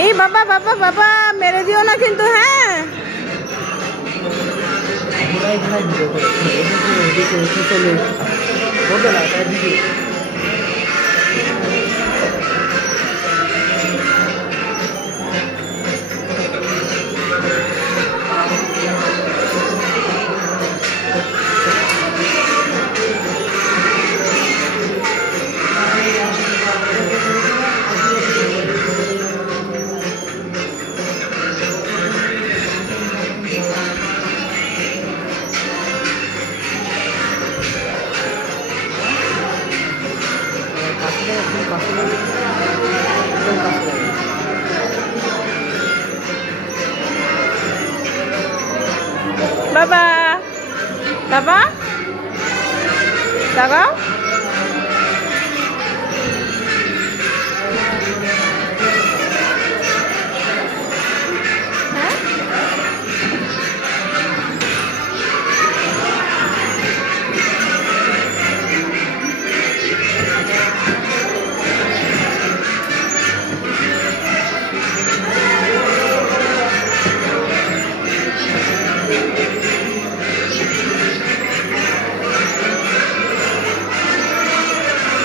এই বাবা বাবা বাবা মেরে দিও না কিন্তু। হ্যাঁ বাবা বাবা তাকাও।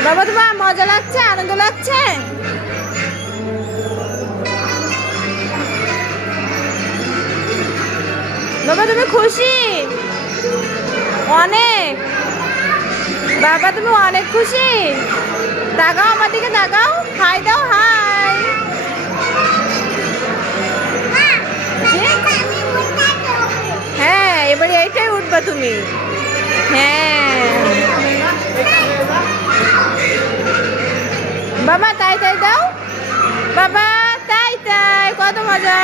বাবা তোমার মজা লাগছে, আনন্দ লাগছে? বাবা তুমি খুশি? অনেক? বাবা তুমি অনেক খুশি? তাকাও আমার দিকে, তাকাও, হাই দাও, হাই। হ্যাঁ এবারে এইটাই উঠবা তুমি। হ্যাঁ বাবা তাই তাই দাও, বাবা তাই তাই, কত মজা।